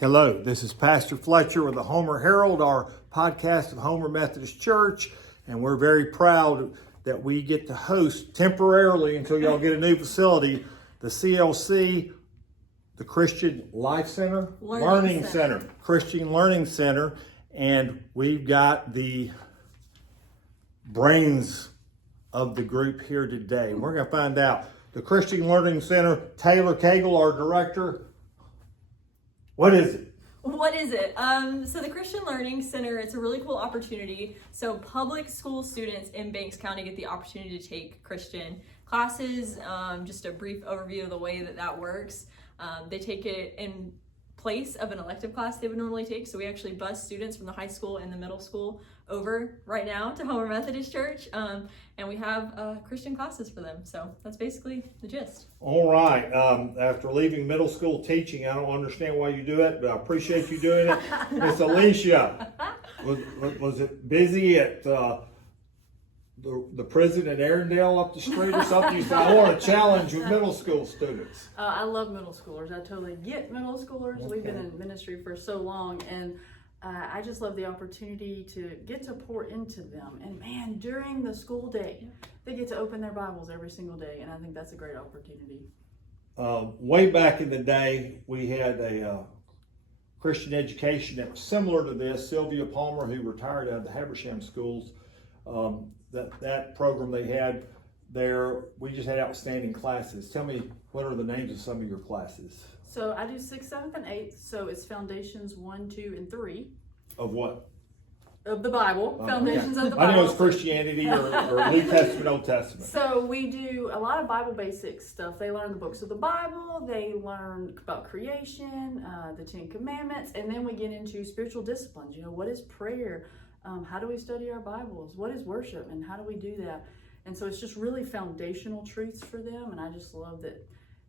Hello, this is Pastor Fletcher with the Homer Herald, our podcast of Homer Methodist Church, and we're very proud that we get to host temporarily until y'all get a new facility, the CLC, the Christian Life Center, Learning Center, Christian Learning Center, and we've got the brains of the group here today. We're going to find out. The Christian Learning Center, Taylor Cagle, our director. What is it? What is it? So the Christian Learning Center, it's a really cool opportunity. So public school students in Banks County get the opportunity to take Christian classes. Just a brief overview of the way that works. They take it in place of an elective class they would normally take. So we actually bus students from the high school and the middle school over right now to Homer Methodist Church. And we have Christian classes for them. So that's basically the gist. All right. After leaving middle school teaching, I don't understand why you do it, but I appreciate you doing it. Miss Alicia, was it busy at the prison in Arendelle up the street or something? You said, I want to challenge with middle school students. I love middle schoolers. I totally get middle schoolers. Okay. We've been in ministry for so long, and I just love the opportunity to get to pour into them. And man, during the school day, they get to open their Bibles every single day, and I think that's a great opportunity. Way back in the day, we had a Christian education that was similar to this. Sylvia Palmer, who retired out of the Habersham schools, that program they had there, we just had outstanding classes. Tell me, what are the names of some of your classes? So I do 6th, 7th, and 8th. So it's Foundations 1, 2, and 3 Of what? of the Bible. Foundations of the Bible. I know it's Christianity or New Testament, Old Testament. So we do a lot of Bible basic stuff. They learn the books of the Bible, they learn about creation, the 10 Commandments, and then we get into spiritual disciplines. You know, what is prayer? How do we study our Bibles? What is worship? And how do we do that? And so it's just really foundational truths for them, and I just love that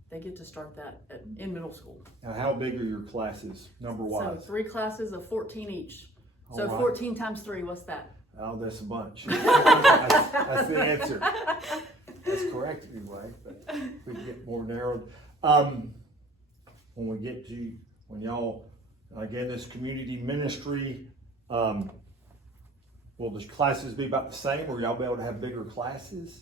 they get to start that in middle school. Now, how big are your classes, number-wise? So 3 classes of 14 each. So right. 14 times 3, what's that? Oh, that's a bunch. that's the answer. That's correct anyway, but we can get more narrowed. When y'all, again, this community ministry, will the classes be about the same, or y'all be able to have bigger classes?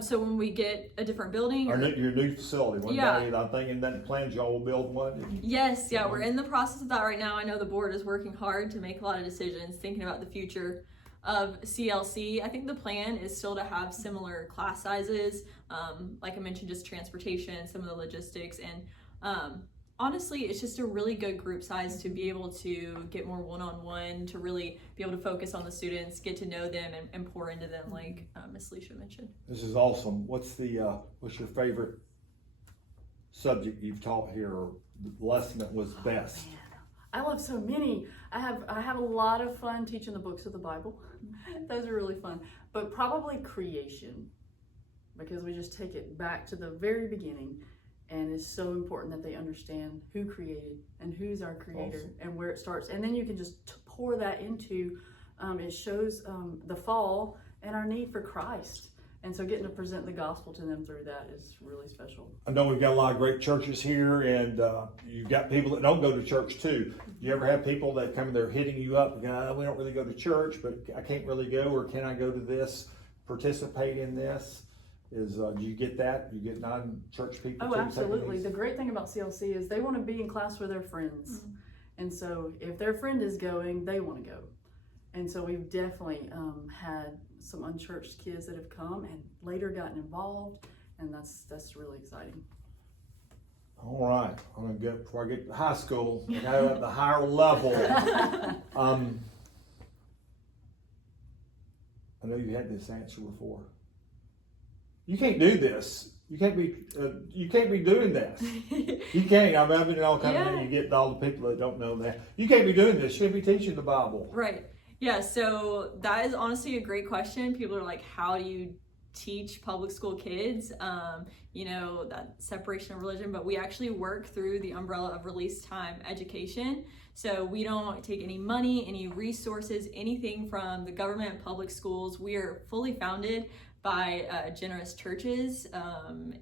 So when we get a different building, Or your new facility. One Yeah. day, I'm thinking that plans y'all will build one. yes, we're in the process of that right now. I know the board is working hard to make a lot of decisions, thinking about the future of CLC. I think the plan is still to have similar class sizes. Like I mentioned, just transportation, some of the logistics, and honestly, it's just a really good group size to be able to get more one-on-one, to really be able to focus on the students, get to know them, and pour into them, like Miss Alicia mentioned. This is awesome. What's your favorite subject you've taught here, or the lesson that was best? Man, I love so many. I have a lot of fun teaching the books of the Bible. Those are really fun. But probably creation, because we just take it back to the very beginning. And it's so important that they understand who created and who's our creator. Awesome. And where it starts. And then you can just pour that into, it shows the fall and our need for Christ. And so getting to present the gospel to them through that is really special. I know we've got a lot of great churches here, and you've got people that don't go to church too. Do you ever have people that come and they're hitting you up, we don't really go to church, but I can't really go, or can I go to this, participate in this? Do you get that? Do you get non-church people? Oh, absolutely. The great thing about CLC is they want to be in class with their friends. Mm-hmm. And so if their friend is going, they want to go. And so we've definitely had some unchurched kids that have come and later gotten involved. And that's really exciting. All right. I'm going to go, before I get to high school, I go at the higher level. I know you had this answer before. You can't do this. You can't be doing this. You can't. I've been in all kinds of, you get all the people that don't know that. You can't be doing this. You shouldn't be teaching the Bible. Right. Yeah, so that is honestly a great question. People are like, how do you teach public school kids? That separation of religion, but we actually work through the umbrella of release time education. So we don't take any money, any resources, anything from the government, public schools. We are fully founded by generous churches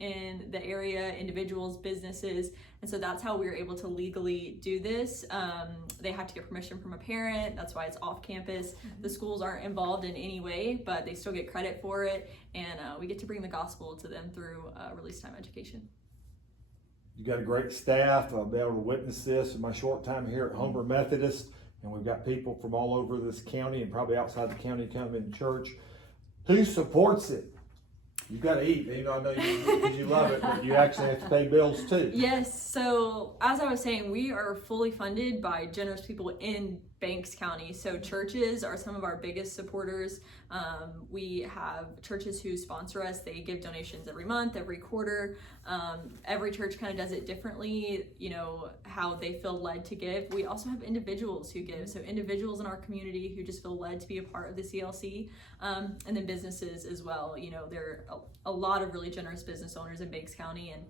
in the area, individuals, businesses. And so that's how we were able to legally do this. They have to get permission from a parent. That's why it's off campus. The schools aren't involved in any way, but they still get credit for it. And we get to bring the gospel to them through release time education. You got a great staff. I'll be able to witness this in my short time here at Homer Methodist. And we've got people from all over this county and probably outside the county coming to church. Who supports it? You got to eat. You know, I know you love it, but you actually have to pay bills too. Yes. So as I was saying, we are fully funded by generous people in Banks County. So churches are some of our biggest supporters. We have churches who sponsor us. They give donations every month, every quarter. Every church kind of does it differently, you know, how they feel led to give. We also have individuals who give. So individuals in our community who just feel led to be a part of the CLC, and then businesses as well. You know, there are a lot of really generous business owners in Banks County, and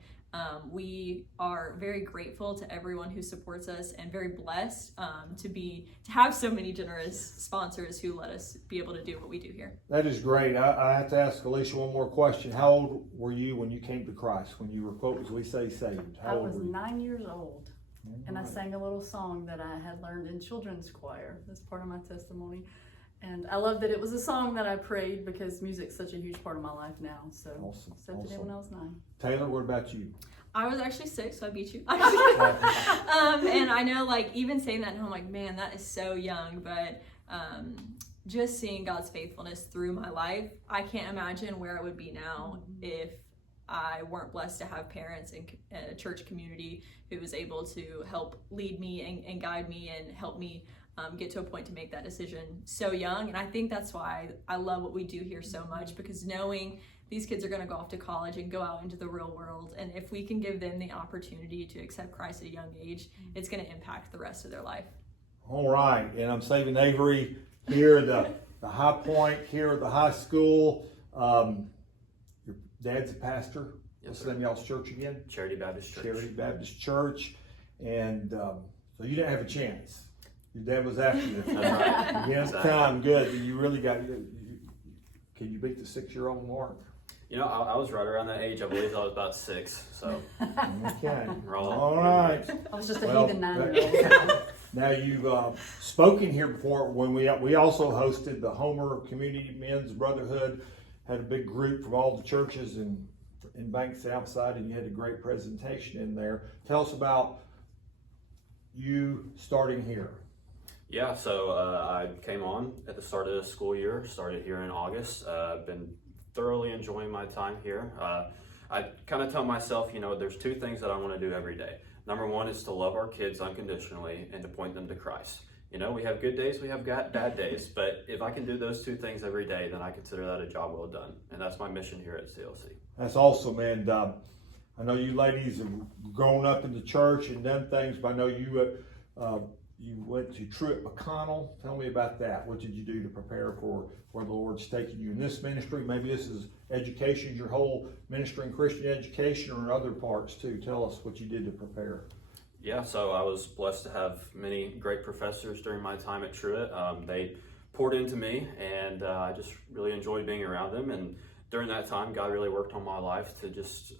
we are very grateful to everyone who supports us, and very blessed to have so many generous sponsors who let us be able to do what we do here. That is great. I have to ask Alicia one more question. How old were you when you came to Christ? When you were, quote, as we say, saved? How I old was were you? 9 years old, and I Right. sang a little song that I had learned in children's choir. That's part of my testimony. And I love that it was a song that I prayed, because music's such a huge part of my life now. So Awesome. accepted it when I was 9. Taylor, what about you? I was actually 6, so I beat you. And I know, like, even saying that, I'm like, man, that is so young. But just seeing God's faithfulness through my life, I can't imagine where I would be now if I weren't blessed to have parents in a church community who was able to help lead me and guide me and help me get to a point to make that decision so young. And I think that's why I love what we do here so much, because knowing these kids are going to go off to college and go out into the real world, and if we can give them the opportunity to accept Christ at a young age, it's going to impact the rest of their life. All right, and I'm saving Avery here at the High Point, here at the high school. Your dad's a pastor. What's the name of y'all's church again? Charity Baptist Church. Charity Baptist Church. And so you didn't have a chance. Your dad was after you. Against time, good. You really got, can you beat the 6-year-old mark? You know, I was right around that age. I believe I was about 6. So, Okay. Roll. All right. I was just a Well, heathen 9-year-old. Now you've spoken here before when we also hosted the Homer Community Men's Brotherhood, had a big group from all the churches in Banks Southside, and you had a great presentation in there. Tell us about you starting here. Yeah, so I came on at the start of the school year, started here in August. I've been thoroughly enjoying my time here. I kind of tell myself, you know, there's 2 things that I want to do every day. Number 1 is to love our kids unconditionally and to point them to Christ. You know, we have good days, we have bad days, but if I can do those 2 things every day, then I consider that a job well done. And that's my mission here at CLC. That's awesome, and I know you ladies have grown up in the church and done things, but I know you went to Truett McConnell. Tell me about that. What did you do to prepare for where the Lord's taking you in this ministry? Maybe this is education, your whole ministry in Christian education, or other parts too. Tell us what you did to prepare. Yeah, so I was blessed to have many great professors during my time at Truett. They poured into me, and I just really enjoyed being around them. And during that time, God really worked on my life to just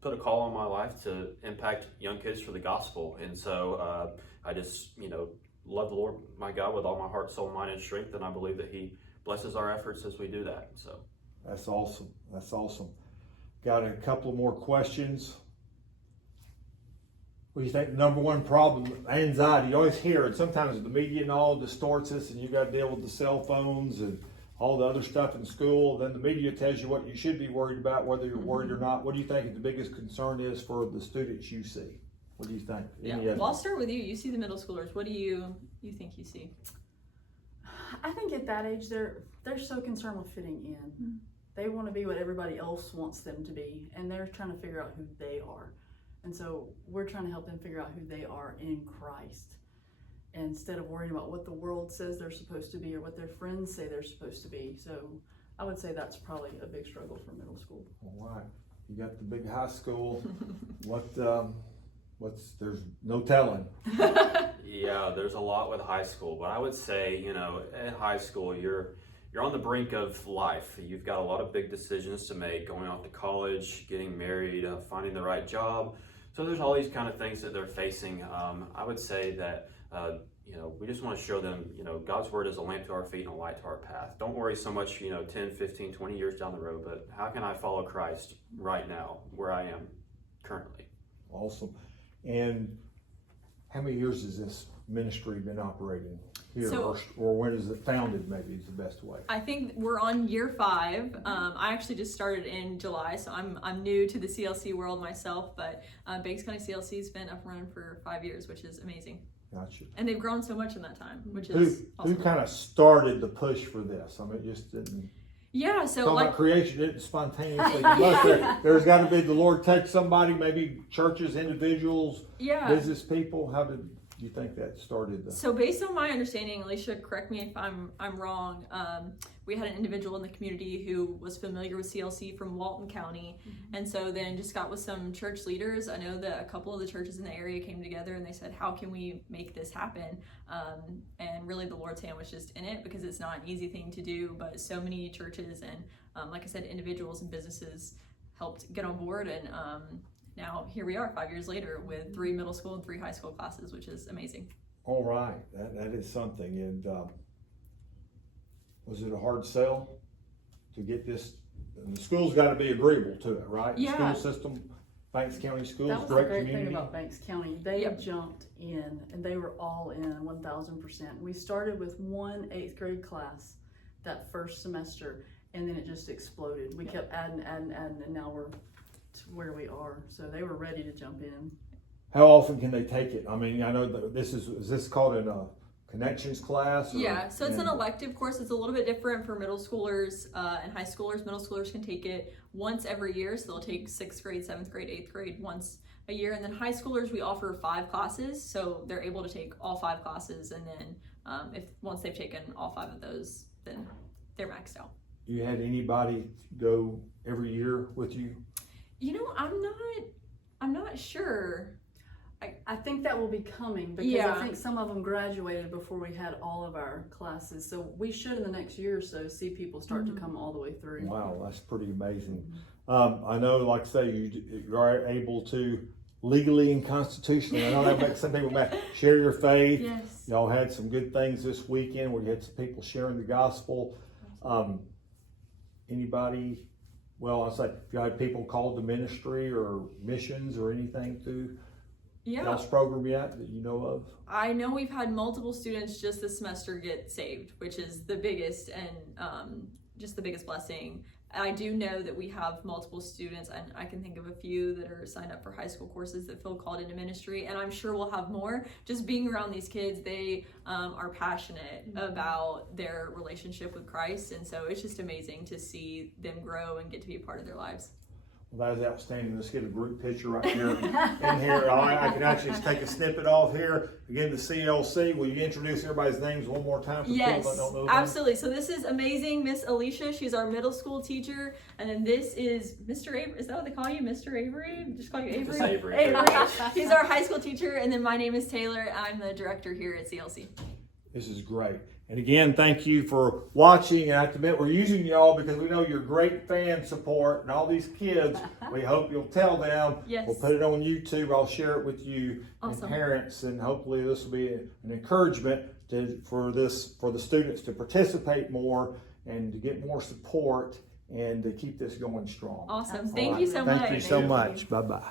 put a call on my life to impact young kids for the gospel. And so I just, you know, love the Lord, my God, with all my heart, soul, mind, and strength. And I believe that He blesses our efforts as we do that. So That's awesome. That's awesome. Got a couple more questions. What do you think the number one problem? Anxiety. You always hear it. Sometimes the media and all distorts us, and you got to deal with the cell phones and all the other stuff in school. Then the media tells you what you should be worried about, whether you're worried or not. What do you think the biggest concern is for the students you see? What do you think? Well, I'll start with you. You see the middle schoolers. What do you think you see? I think at that age, they're so concerned with fitting in. Mm-hmm. They want to be what everybody else wants them to be, and they're trying to figure out who they are. And so we're trying to help them figure out who they are in Christ, instead of worrying about what the world says they're supposed to be or what their friends say they're supposed to be. So I would say that's probably a big struggle for middle school. All right. You got the big high school. There's no telling. yeah, there's a lot with high school, but I would say, you know, at high school, you're on the brink of life. You've got a lot of big decisions to make, going off to college, getting married, finding the right job. So there's all these kind of things that they're facing. I would say that, we just want to show them, God's word is a lamp to our feet and a light to our path. Don't worry so much, 10, 15, 20 years down the road, but how can I follow Christ right now, where I am currently? Awesome. And how many years has this ministry been operating here? Or when is it founded, maybe is the best way? I think we're on year 5. I actually just started in July, so I'm new to the CLC world myself, but Banks County CLC has been up and running for 5 years, which is amazing. Gotcha. And they've grown so much in that time, which is awesome. Who kind of started the push for this? I mean, it just didn't. Yeah, so Talking about creation didn't spontaneously. There's got to be the Lord take somebody, maybe churches, individuals, business people. How did you think that started? So based on my understanding, Alicia, correct me if I'm wrong. We had an individual in the community who was familiar with CLC from Lewallen County, and so then just got with some church leaders. I know that a couple of the churches in the area came together and they said, how can we make this happen? And really the Lord's hand was just in it, because it's not an easy thing to do, but so many churches and like I said, individuals and businesses helped get on board, and now here we are 5 years later with 3 middle school and 3 high school classes, which is amazing. All right, that is something. And was it a hard sell to get this? And the school's got to be agreeable to it, right? Yeah. The school system, Banks County Schools, That was great the great community. thing about Banks County. They jumped in, and they were all in 1,000%. We started with 1 8th grade class that first semester, and then it just exploded. We kept adding, and now we're to where we are. So they were ready to jump in. How often can they take it? I mean, I know that is this called a connections class? Or, yeah, so it's an elective course. It's a little bit different for middle schoolers and high schoolers. Middle schoolers can take it once every year, so they'll take 6th grade, 7th grade, 8th grade once a year. And then high schoolers, we offer 5 classes, so they're able to take all 5 classes. And then once they've taken all 5 of those, then they're maxed out. You had anybody go every year with you? I'm not sure. I think that will be coming, because I think some of them graduated before we had all of our classes. So we should, in the next year or so, see people start to come all the way through. Wow, that's pretty amazing. I know, like I say, you are able to legally and constitutionally, I know that makes some people mad, share your faith. Yes. Y'all had some good things this weekend where you had some people sharing the gospel. Anybody, well, I say, if you had people called to ministry or missions or anything through y'all's program yet that you know of? I know we've had multiple students just this semester get saved, which is the biggest and just the biggest blessing. I do know that we have multiple students, and I can think of a few that are signed up for high school courses that feel called into ministry, and I'm sure we'll have more. Just being around these kids, they are passionate about their relationship with Christ, and so it's just amazing to see them grow and get to be a part of their lives. Well, that is outstanding. Let's get a group picture right here in here. I can actually just take a snippet off here. Again, the CLC. Will you introduce everybody's names one more time for people that don't know them? Absolutely. So this is amazing Miss Alicia. She's our middle school teacher. And then this is Mr. Avery. Is that what they call you? Mr. Avery? Just call you Avery? Just Avery. Avery. He's our high school teacher. And then my name is Taylor. I'm the director here at CLC. This is great. And again, thank you for watching. And I have to admit, we're using y'all because we know you're great fan support and all these kids. We hope you'll tell them. Yes. We'll put it on YouTube. I'll share it with you and parents, and hopefully this will be an encouragement for the students to participate more and to get more support and to keep this going strong. Awesome. Thank you so much. Thank you so much. Bye-bye.